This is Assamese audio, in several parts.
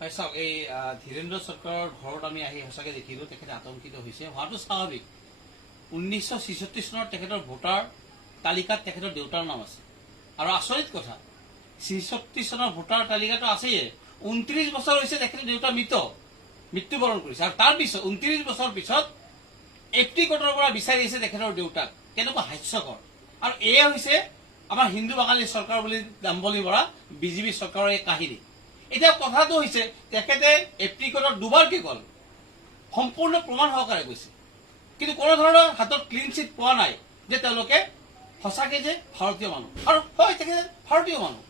হয় চাওক, এই ধীৰেন্দ্ৰ চৰকাৰৰ ঘৰত আমি আহি সঁচাকৈ দেখিলোঁ তেখেতে আতংকিত হৈছে। হোৱাটো স্বাভাৱিক। 1966 চনৰ তেখেতৰ ভোটাৰ তালিকাত তেখেতৰ দেউতাৰ নাম আছে। আৰু আচৰিত কথা, 66 চনৰ ভোটাৰ তালিকাটো আছেই। 29 বছৰ হৈছে তেখেতৰ দেউতা মৃত্যুবৰণ কৰিছে। আৰু তাৰ পিছত 29 বছৰ পিছত এপ্ৰিকটৰ পৰা বিচাৰি আহিছে তেখেতৰ দেউতাক। কেনেকুৱা হাস্যকৰ। আৰু এয়া হৈছে আমাৰ হিন্দু বাঙালী চৰকাৰ বুলি দাম্বলি বৰা বিজেপি চৰকাৰৰ এই কাহিনী। এতিয়া কথাটো হৈছে তেখেতে এপ্ৰিকটত দুবাৰকৈ গ'ল, সম্পূৰ্ণ প্ৰমাণ সহকাৰে গৈছে, কিন্তু কোনো ধৰণৰ হাতত ক্লিন চিট পোৱা নাই যে তেওঁলোকে সঁচাকৈ যে ভাৰতীয় মানুহ। আৰু হয়, তেখেতে ভাৰতীয় মানুহ।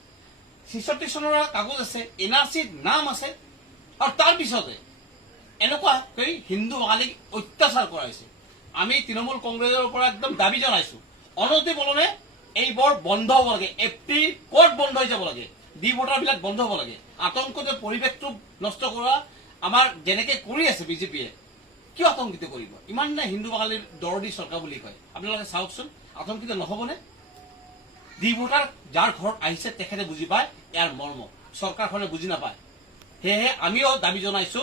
66 চনৰ কাগজ আছে, NRCত নাম আছে। আৰু তাৰ পিছতে এনেকুৱাকৈ হিন্দু বাঙালীক অত্যাচাৰ কৰা হৈছে। আমি তৃণমূল কংগ্ৰেছৰ পৰা একদম দাবী জনাইছো, অনতি পলমে এইবোৰ বন্ধ হ'ব লাগে। এপ্ৰি ক'ত বন্ধ হৈ যাব লাগে, ডি ভোটাৰবিলাক বন্ধ হ'ব লাগে। আতংকতে পৰিৱেশটো নষ্ট কৰা আমাৰ যেনেকে কৰি আছে বিজেপিয়ে, কিয় আতংকিত কৰিব? ইমান নে হিন্দু বাঙালীৰ দৰদী চৰকাৰ বুলি কয়। আপোনালোকে চাওকচোন, আতংকিত নহ'বনে? ডি ভোটাৰ যাৰ ঘৰত আহিছে তেখেতে বুজি পায় ইয়াৰ মৰ্ম, চৰকাৰখনে বুজি নাপায়। সেয়েহে আমিও দাবী জনাইছো,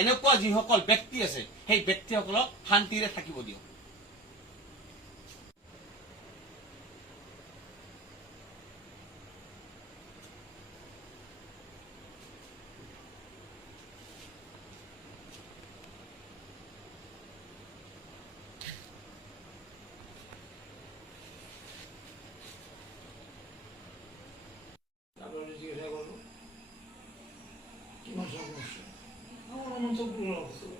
এনেকুৱা যিসকল ব্যক্তি আছে সেই ব্যক্তিসকলক শান্তিৰে থাকিব দিয়ক। জিজ্ঞাসা কৰলো কিমান সমস্যা আমাৰ মন তো পুৰো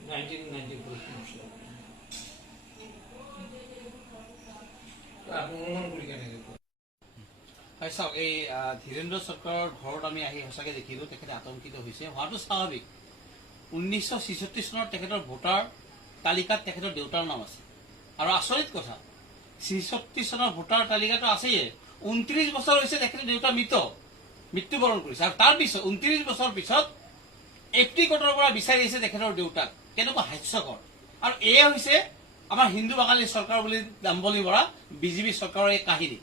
1994 সমস্যা আপনি অনুমান কৰি কেন? হয় চাওক, এই ধীৰেন্দ্ৰ চৰকাৰৰ ঘৰত আমি আহি সঁচাকৈ দেখিলোঁ তেখেতে আতংকিত হৈছে। হোৱাটো স্বাভাৱিক। 1966 চনৰ তেখেতৰ ভোটাৰ তালিকাত তেখেতৰ দেউতাৰ নাম আছে। আৰু আচৰিত কথা, 66 চনৰ ভোটাৰ তালিকাটো আছেই। 29 বছৰ হৈছে তেখেতৰ দেউতা মৃত্যুবৰণ কৰিছে। আৰু তাৰ পিছত 29 বছৰ পিছত এপ্ৰিকটৰ পৰা বিচাৰি আহিছে তেখেতৰ দেউতাক। কেনেকুৱা হাস্যকৰ। আৰু এয়া হৈছে আমাৰ হিন্দু বাঙালী চৰকাৰ বুলি দাম্বলি বৰা বিজেপি চৰকাৰৰ এই কাহিনী।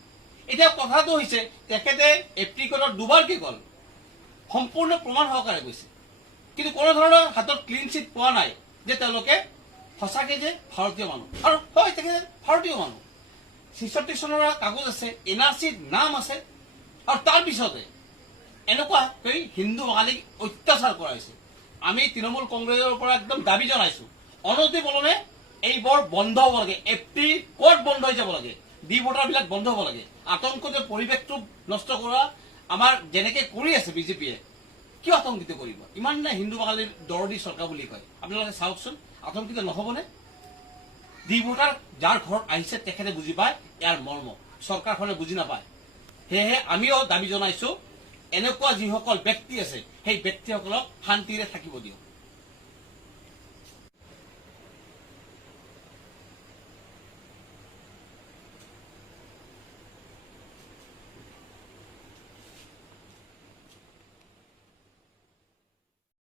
এতিয়া কথাটো হৈছে তেখেতে এপ্ৰিকটত দুবাৰকৈ গ'ল, সম্পূৰ্ণ প্ৰমাণ সহকাৰে গৈছে, কিন্তু কোনো ধৰণৰ হাতত ক্লিন চিট পোৱা নাই যে তেওঁলোকে সঁচাকৈ যে ভাৰতীয় মানুহ। আৰু হয়, তেখেতে ভাৰতীয় মানুহ। 66 চনৰ কাগজ আছে, NRCত নাম আছে। আৰু তাৰ পিছতে এনেকুৱাকৈ হিন্দু বাঙালীক অত্যাচাৰ কৰা হৈছে। আমি তৃণমূল কংগ্ৰেছৰ পৰা একদম দাবী জনাইছো, অনতি পলমে এইবোৰ বন্ধ হ'ব লাগে। এপ্ৰি ক'ত বন্ধ হৈ যাব লাগে, ডি ভোটাৰবিলাক বন্ধ হ'ব লাগে। আতংকতে পৰিৱেশটো নষ্ট কৰা আমাৰ যেনেকে কৰি আছে বিজেপিয়ে, কিয় আতংকিত কৰিব? ইমান নে হিন্দু বাঙালীৰ দৰদী চৰকাৰ বুলি কয়। আপোনালোকে চাওকচোন, আতংকিত নহ'বনে? ডি ভোটাৰ যাৰ ঘৰত আহিছে তেখেতে বুজি পায় ইয়াৰ মৰ্ম, চৰকাৰখনে বুজি নাপায়। সেয়েহে আমিও দাবী জনাইছো, এনেকুৱা যিসকল ব্যক্তি আছে সেই ব্যক্তিসকলক শান্তিৰে থাকিব দিয়ক।